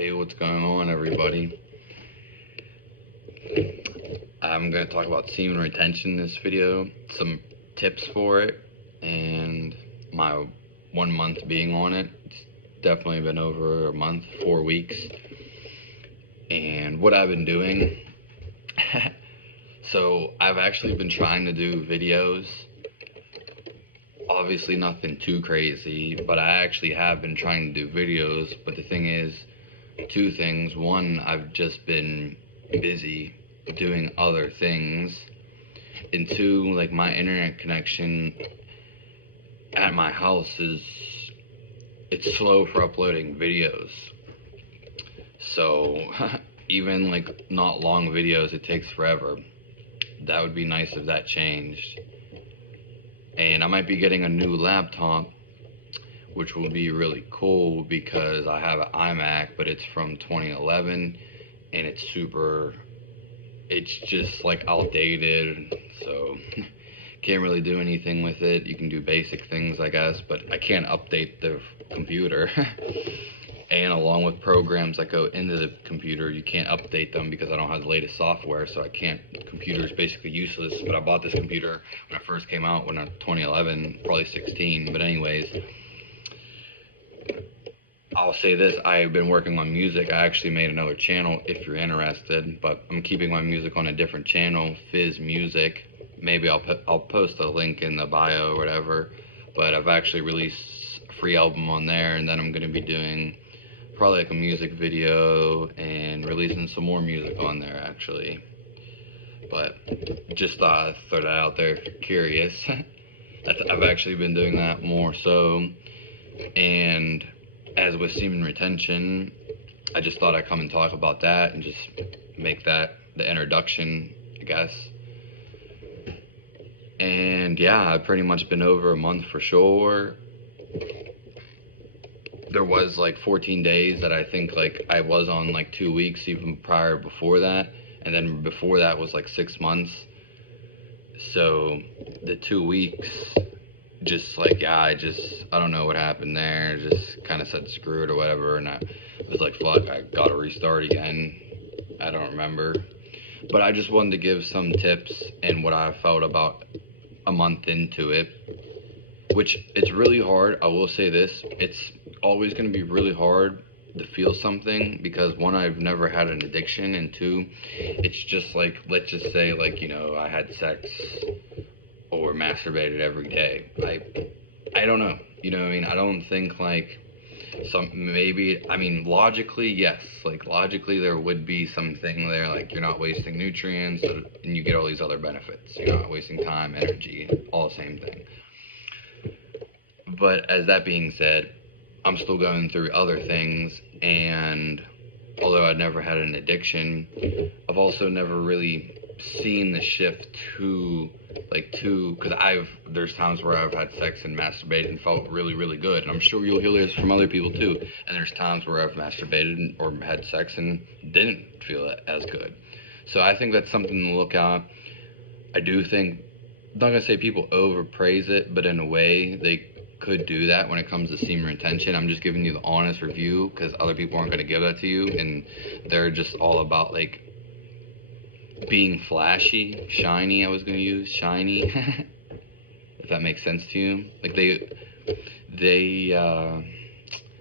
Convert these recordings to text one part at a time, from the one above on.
Hey, what's going on, everybody? I'm going to talk about semen retention in this video, some tips for it, and my 1 month being on it. It's definitely been over a month, 4 weeks, and what I've been doing. So I've actually been trying to do videos. Obviously nothing too crazy, but I actually have been trying to do videos, but the thing is, two things. One, I've just been busy doing other things, and two, like, my internet connection at my house it's slow for uploading videos. So even like not long videos, it takes forever. That would be nice if that changed. And I might be getting a new laptop, which will be really cool because I have an iMac, but it's from 2011 and it's just like outdated, so can't really do anything with it. You can do basic things, I guess, but I can't update the computer. And along with programs that go into the computer, you can't update them because I don't have the latest software, so I can't. The computer is basically useless. But I bought this computer when it first came out, when 2011, probably 16. But anyways, I'll say this: I've been working on music. I actually made another channel if you're interested, but I'm keeping my music on a different channel, Fizz Music. Maybe I'll post a link in the bio or whatever. But I've actually released a free album on there, and then I'm going to be doing probably like a music video and releasing some more music on there, actually. But just thought I'd throw that out there if you're curious. I've actually been doing that more so. And as with semen retention, I just thought I'd come and talk about that and just make that the introduction, I guess. And yeah, I've pretty much been over a month for sure. There was like 14 days that I think like I was on like 2 weeks even prior before that, and then before that was like 6 months. So the 2 weeks, just like, yeah, I don't know what happened there. Just kind of said screw it or whatever, and I was like, fuck, I gotta restart again. I don't remember, but I just wanted to give some tips and what I felt about a month into it, which it's really hard. I will say this: it's always going to be really hard to feel something because, one, I've never had an addiction, and two, it's just like, let's just say, like, I had sex or masturbated every day. I don't know, what I mean? I don't think like logically, yes, like logically there would be something there, like you're not wasting nutrients and you get all these other benefits. You're not wasting time, energy, all the same thing. But as that being said, I'm still going through other things, and although I'd never had an addiction, I've also never really seen the shift because there's times where I've had sex and masturbated and felt really, really good, and I'm sure you'll hear this from other people too. And there's times where I've masturbated or had sex and didn't feel as good. So I think that's something to look at. I do think, I'm not gonna say people overpraise it, but in a way they could do that when it comes to semen retention. I'm just giving you the honest review because other people aren't going to give that to you, and they're just all about like being flashy, shiny. I was going to use shiny, if that makes sense to you. Like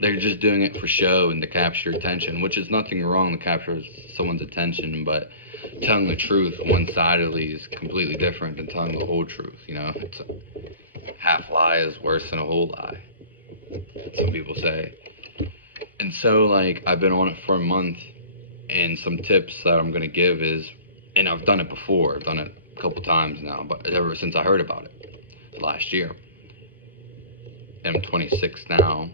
they're just doing it for show and to capture attention, which is nothing wrong to capture someone's attention, but telling the truth one-sidedly is completely different than telling the whole truth. It's half lie is worse than a whole lie, some people say. And so, like, I've been on it for a month, and some tips that I'm going to give is, and I've done it before, I've done it a couple times now, but ever since I heard about it last year. And I'm 26 now,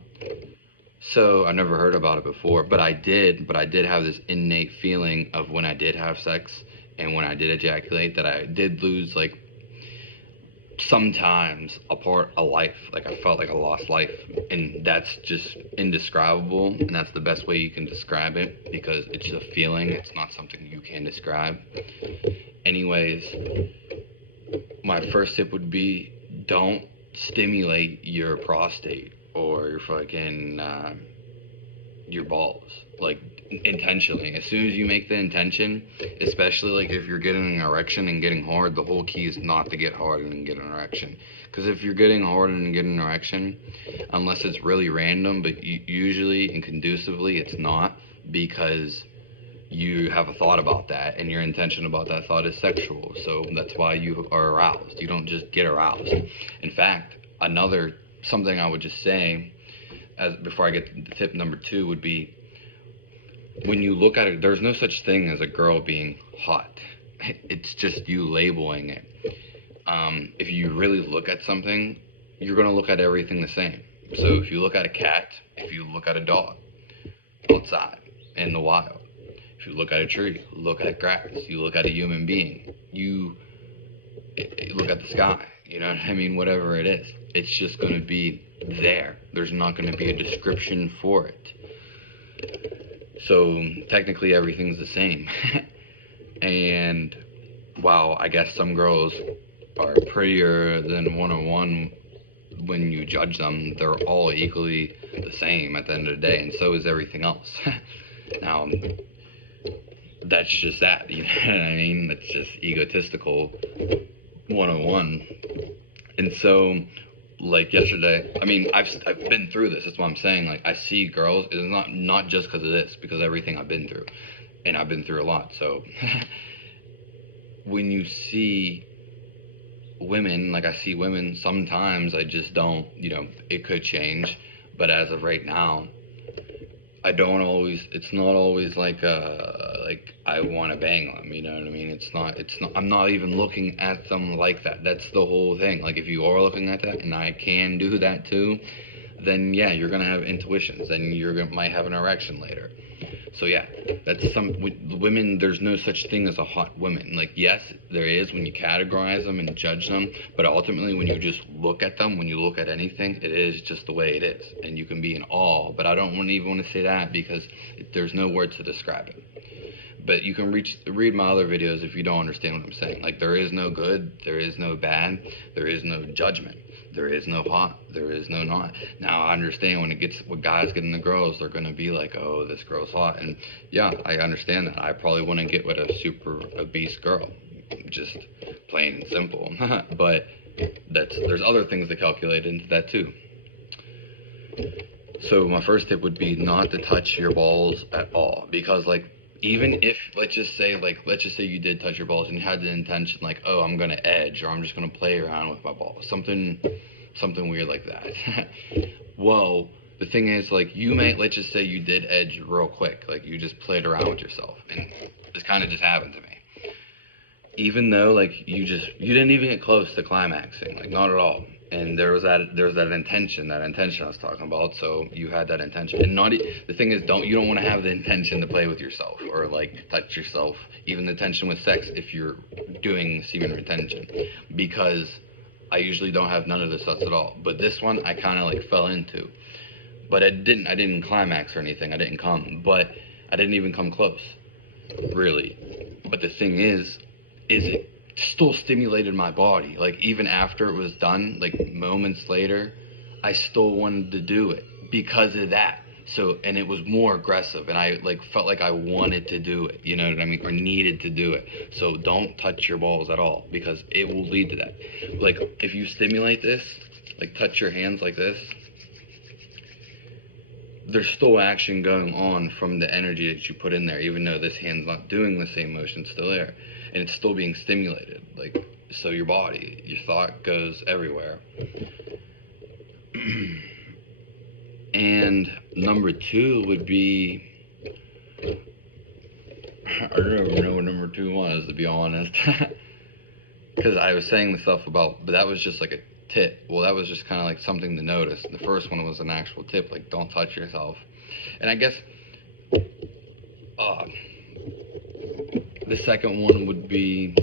so I never heard about it before, but I did have this innate feeling of when I did have sex and when I did ejaculate that I did lose, like, sometimes a life. Like, I felt like I lost life, and that's just indescribable, and that's the best way you can describe it because it's a feeling. It's not something you can describe. Anyways, my first tip would be, don't stimulate your prostate or your fucking your balls, like intentionally. As soon as you make the intention, especially like if you're getting an erection and getting hard, the whole key is not to get hard and get an erection. Because if you're getting hard and getting an erection, unless it's really random, but usually and conducively it's not, because you have a thought about that and your intention about that thought is sexual. So that's why you are aroused. You don't just get aroused. In fact, something I would just say before I get to tip number 2 would be, when you look at it, there's no such thing as a girl being hot. It's just you labeling it. If you really look at something, you're going to look at everything the same. So if you look at a cat, if you look at a dog outside in the wild, if you look at a tree, look at grass, you look at a human being, you look at the sky, you know what I mean? Whatever it is, it's just going to be there. There's not going to be a description for it. So technically everything's the same. And while I guess some girls are prettier than 101 when you judge them, they're all equally the same at the end of the day, and so is everything else. Now, that's just that, you know what I mean? That's just egotistical 101. And so, like yesterday, I mean, I've been through this. That's what I'm saying. Like, I see girls. It's not just because of this, because everything I've been through, and I've been through a lot. So, when you see women, like I see women, sometimes I just don't. You know, it could change, but as of right now, I don't always. It's not always like I want to bang them. You know what I mean? It's not. I'm not even looking at them like that. That's the whole thing. Like, if you are looking at that, and I can do that too, then yeah, you're gonna have intuitions, and might have an erection later. So yeah, that's women. There's no such thing as a hot woman. Like, yes, there is when you categorize them and judge them, but ultimately when you just look at them, when you look at anything, it is just the way it is, and you can be in awe. But I don't even want to say that, because there's no words to describe it. But you can read my other videos if you don't understand what I'm saying. Like, there is no good, there is no bad, there is no judgment. There is no hot, there is no not. Now, I understand when guys get into girls, they're going to be like, oh, this girl's hot. And yeah, I understand that. I probably wouldn't get with a super obese girl, just plain and simple. But there's other things to calculate into that too. So my first tip would be not to touch your balls at all, because like, even if, let's just say you did touch your balls and you had the intention, like, oh, I'm going to edge, or I'm just going to play around with my balls, something weird like that. Well, the thing is, like, let's just say you did edge real quick, like, you just played around with yourself, and this kind of just happened to me. Even though, like, you didn't even get close to climaxing, like, not at all. And there was that intention I was talking about. So you had that intention, and the thing is, you don't want to have the intention to play with yourself or like touch yourself, even the intention with sex if you're doing semen retention, because I usually don't have none of this stuff at all. But this one I kind of like fell into, but I didn't climax or anything. I didn't come, but I didn't even come close, really. But the thing is it still stimulated my body. Like, even after it was done, like moments later, I still wanted to do it because of that. So, and it was more aggressive, and I like felt like I wanted to do it, you know what I mean, or needed to do it. So don't touch your balls at all, because it will lead to that. Like, if you stimulate this, like touch your hands like this, there's still action going on from the energy that you put in there, even though this hand's not doing the same motion, it's still there. And it's still being stimulated, like, so your body, your thought goes everywhere. And number 2 would be, I don't even know what number 2 was, to be honest. Because I was saying the stuff about, but that was just like a tip. Well, that was just kind of like something to notice. The first one was an actual tip, like, don't touch yourself. And I guess, the second one would be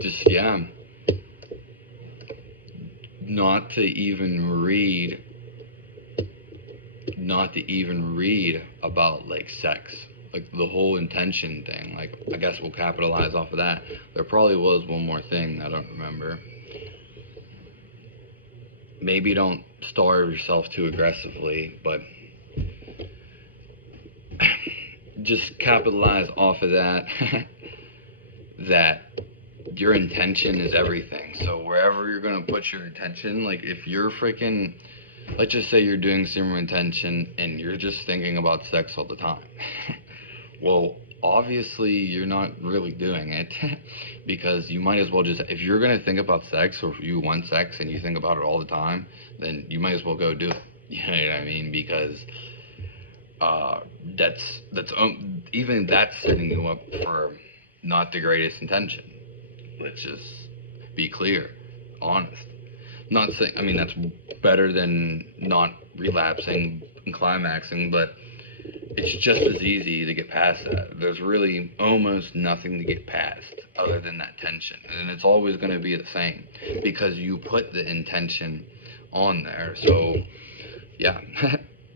just, not to even read about like sex, like the whole intention thing. Like, I guess we'll capitalize off of that. There probably was one more thing I don't remember. Maybe don't starve yourself too aggressively, but just capitalize off of that. That your intention is everything. So wherever you're gonna put your intention, like if you're freaking, let's just say you're doing semen retention and you're just thinking about sex all the time. Well, obviously you're not really doing it. Because you might as well just, if you're gonna think about sex, or if you want sex and you think about it all the time, then you might as well go do it. You know what I mean? Because that's even that's setting you up for not the greatest intention. Let's just be clear, honest. Not saying, I mean, that's better than not relapsing and climaxing, but it's just as easy to get past that. There's really almost nothing to get past other than that tension, and it's always going to be the same because you put the intention on there. So yeah.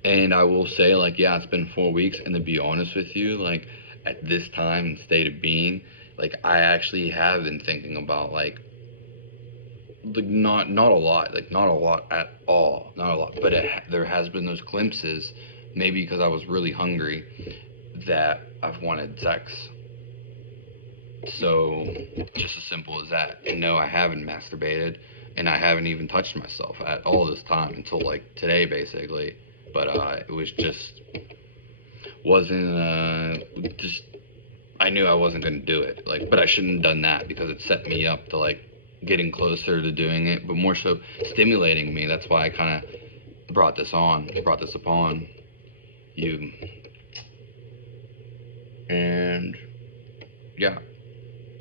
And I will say, like, yeah, it's been 4 weeks, and to be honest with you, like, at this time and state of being, like, I actually have been thinking about, like not a lot, like, not a lot at all, not a lot, but there has been those glimpses, maybe because I was really hungry, that I've wanted sex. So, just as simple as that. And no, I haven't masturbated, and I haven't even touched myself at all this time until, like, today, basically. But it was just, just, I knew I wasn't going to do it, like, but I shouldn't have done that because it set me up to, like, getting closer to doing it, but more so stimulating me. That's why I kind of brought this upon you. And yeah,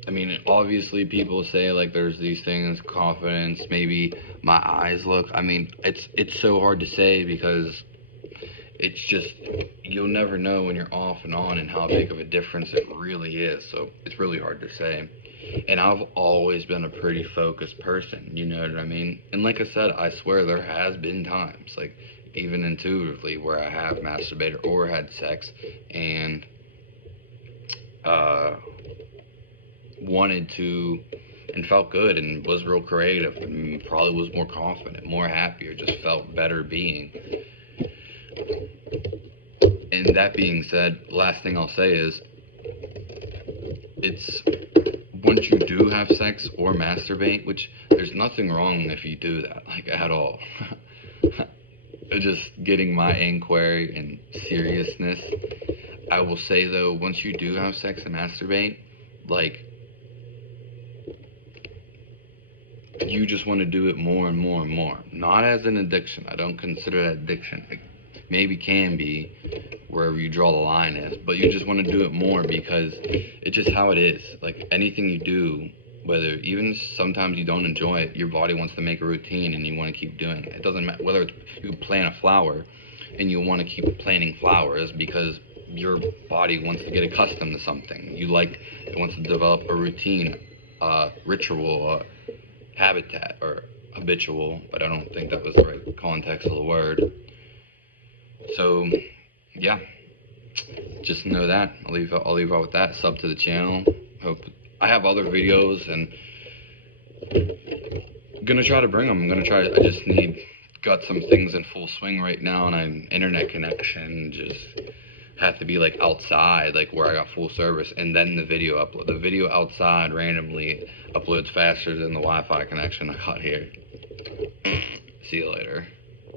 I mean, obviously people say, like, there's these things, confidence, maybe my eyes look, I mean, it's so hard to say because it's just, you'll never know when you're off and on and how big of a difference it really is. So it's really hard to say. And I've always been a pretty focused person, you know what I mean? And like I said, I swear there has been times, like, even intuitively, where I have masturbated or had sex and wanted to and felt good and was real creative and probably was more confident, more happier, just felt better being. And that being said, last thing I'll say is, it's, once you do have sex or masturbate, which there's nothing wrong if you do that, like, at all. Just getting my inquiry and seriousness. I will say, though, once you do have sex and masturbate, like, you just want to do it more and more and more. Not as an addiction. I don't consider that addiction. It maybe can be, wherever you draw the line is, but you just want to do it more because it's just how it is. Like, anything you do, whether even sometimes you don't enjoy it, your body wants to make a routine and you want to keep doing it. It doesn't matter whether it's, you plant a flower and you want to keep planting flowers because your body wants to get accustomed to something. It wants to develop a routine, ritual, habitat, or habitual, but I don't think that was the right context of the word. So yeah, just know that. I'll leave out with that. Sub to the channel. Hope I have other videos, and I'm gonna try to bring them. I just got some things in full swing right now, and an internet connection. Just have to be, like, outside, like where I got full service, and then the video upload. The video outside randomly uploads faster than the Wi-Fi connection I got here. See you later.